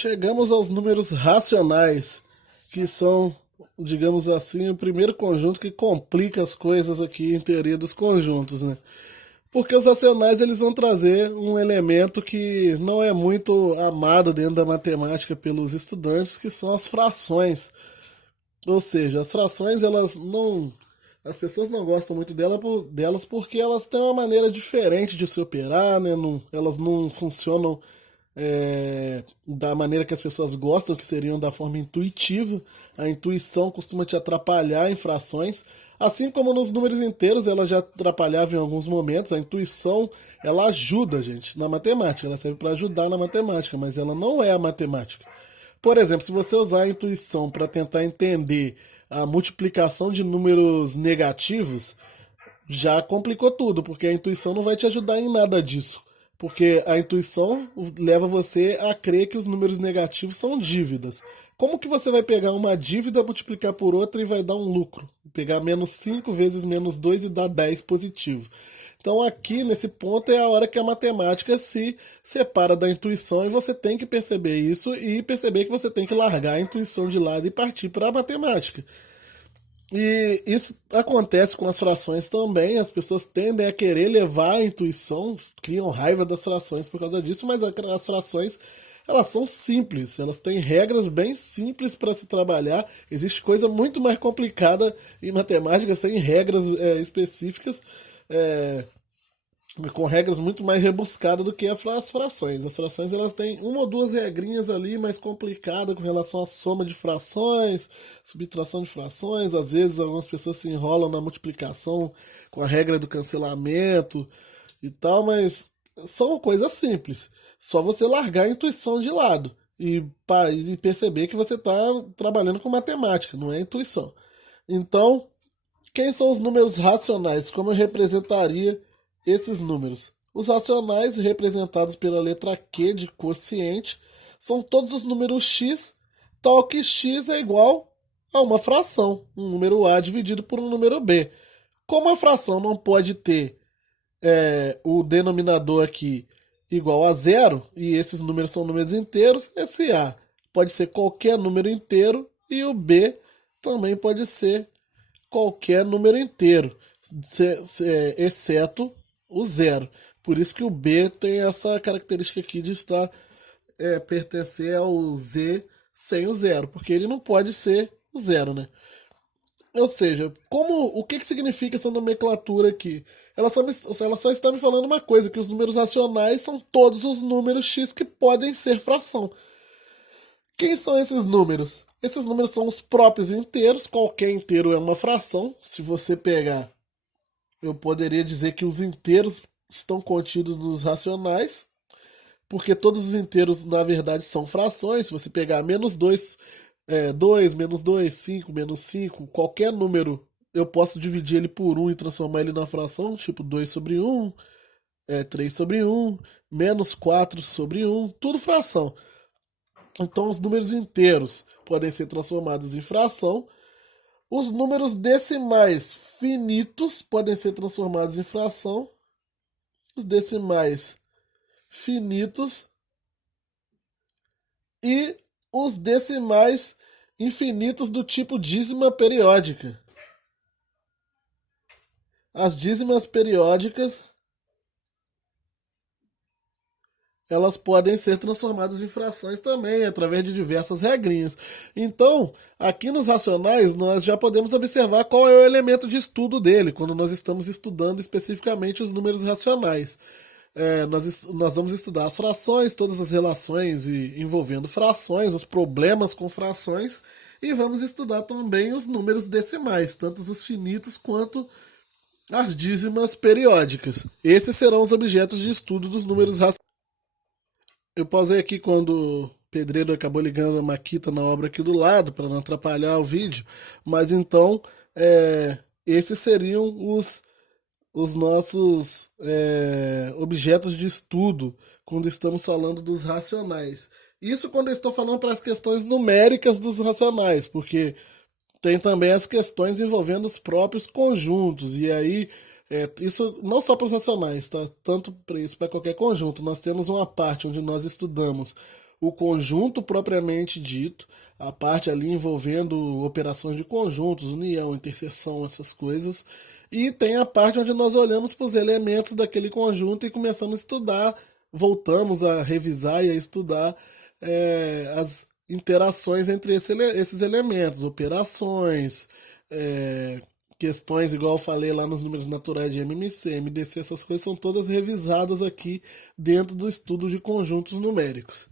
Chegamos aos números racionais, que são, digamos assim, o primeiro conjunto que complica as coisas aqui em teoria dos conjuntos, né? Porque os racionais eles vão trazer um elemento que não é muito amado dentro da matemática pelos estudantes, que são as frações. Ou seja, as frações elas não as pessoas não gostam muito delas porque elas têm uma maneira diferente de se operar, né? Elas não funcionam da maneira que as pessoas gostam, que seriam da forma intuitiva. A intuição costuma te atrapalhar em frações, assim como nos números inteiros ela já atrapalhava em alguns momentos. A intuição ela ajuda, gente, na matemática, ela serve para ajudar na matemática, mas ela não é a matemática. Por exemplo, se você usar a intuição para tentar entender a multiplicação de números negativos, já complicou tudo, porque a intuição não vai te ajudar em nada disso. Porque a intuição leva você a crer que os números negativos são dívidas. Como que você vai pegar uma dívida, multiplicar por outra e vai dar um lucro? Pegar menos 5 vezes menos 2 e dar 10 positivo. Então aqui nesse ponto é a hora que a matemática se separa da intuição e você tem que perceber isso e perceber que você tem que largar a intuição de lado e partir para a matemática. E isso acontece com as frações também. As pessoas tendem a querer levar a intuição, criam raiva das frações por causa disso, mas as frações elas são simples, elas têm regras bem simples para se trabalhar. Existe coisa muito mais complicada em matemática, sem regras específicas. É, com regras muito mais rebuscadas do que as frações. As frações elas têm uma ou duas regrinhas ali mais complicadas com relação à soma de frações, subtração de frações. Às vezes algumas pessoas se enrolam na multiplicação com a regra do cancelamento e tal, mas são coisas simples. Só você largar a intuição de lado e perceber que você está trabalhando com matemática, não é intuição. Então, quem são os números racionais? Como eu representaria esses números? Os racionais, representados pela letra Q de quociente, são todos os números x, tal que x é igual a uma fração, um número A dividido por um número B. Como a fração não pode ter o denominador aqui igual a zero, e esses números são números inteiros, esse A pode ser qualquer número inteiro e o B também pode ser qualquer número inteiro, exceto o zero. Por isso que o B tem essa característica aqui de estar pertencer ao Z sem o zero, porque ele não pode ser o zero, né? Ou seja, o que significa essa nomenclatura aqui? Ela só está me falando uma coisa, que os números racionais são todos os números x que podem ser fração. Quem são esses números? Esses números são os próprios inteiros, qualquer inteiro é uma fração. Se você pegar, eu poderia dizer que os inteiros estão contidos nos racionais, porque todos os inteiros, na verdade, são frações. Se você pegar menos 2, 2, menos 2, 5, menos 5, qualquer número, eu posso dividir ele por um e transformar ele numa fração, tipo 2 sobre um, 3 sobre um, menos 4 sobre um, tudo fração. Então, os números inteiros podem ser transformados em fração. Os números decimais finitos podem ser transformados em fração. Os decimais finitos e os decimais infinitos do tipo dízima periódica. As dízimas periódicas elas podem ser transformadas em frações também, através de diversas regrinhas. Então, aqui nos racionais, nós já podemos observar qual é o elemento de estudo dele, quando nós estamos estudando especificamente os números racionais. Nós vamos estudar as frações, todas as relações envolvendo frações, os problemas com frações, e vamos estudar também os números decimais, tanto os finitos quanto as dízimas periódicas. Esses serão os objetos de estudo dos números racionais. Eu pausei aqui quando o pedreiro acabou ligando a maquita na obra aqui do lado, para não atrapalhar o vídeo. Mas então, esses seriam os nossos objetos de estudo quando estamos falando dos racionais. Isso quando eu estou falando para as questões numéricas dos racionais, porque tem também as questões envolvendo os próprios conjuntos, e aí isso não só para os racionais, tá? Tanto para isso, para qualquer conjunto. Nós temos uma parte onde nós estudamos o conjunto propriamente dito, a parte ali envolvendo operações de conjuntos, união, interseção, essas coisas, e tem a parte onde nós olhamos para os elementos daquele conjunto e começamos a estudar, voltamos a revisar e a estudar as interações entre esses elementos, operações, questões, igual eu falei lá nos números naturais de MMC, MDC, essas coisas são todas revisadas aqui dentro do estudo de conjuntos numéricos.